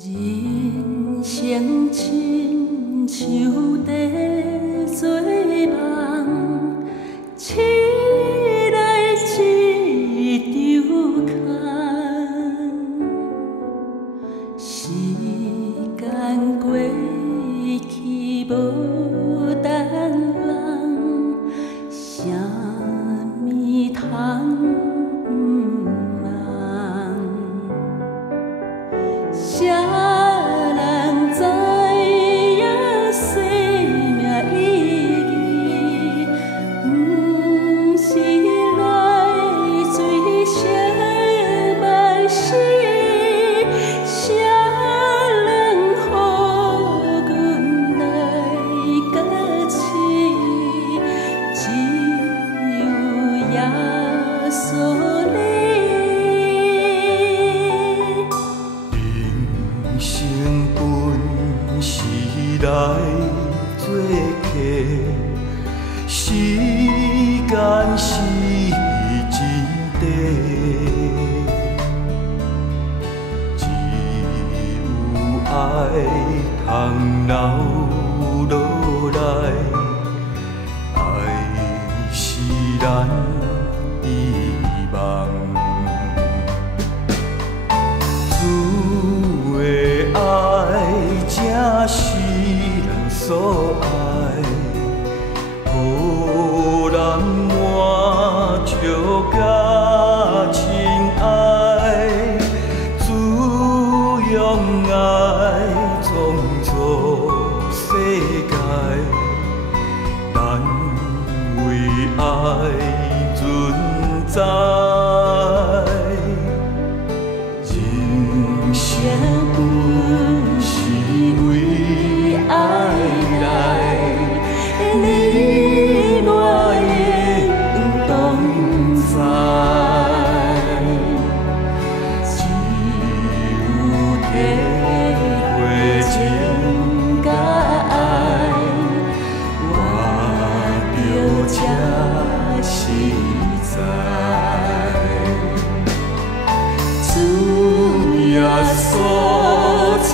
人生亲像在做梦，醒来一场空。时间过去无等人，啥物通？ 谁人知影生命意义？不是来水相万死，谁人予阮来搁试？只有耶稣你。 成本是来做客，时间是真短，只有爱通留落来，爱是咱希望。 主的爱正是咱所爱，予咱满足甲亲爱。主用爱创造世界，咱为爱存在。 成本是为爱来，你我应同在。只有体会情甲爱，我着才实在。 耶稣赐。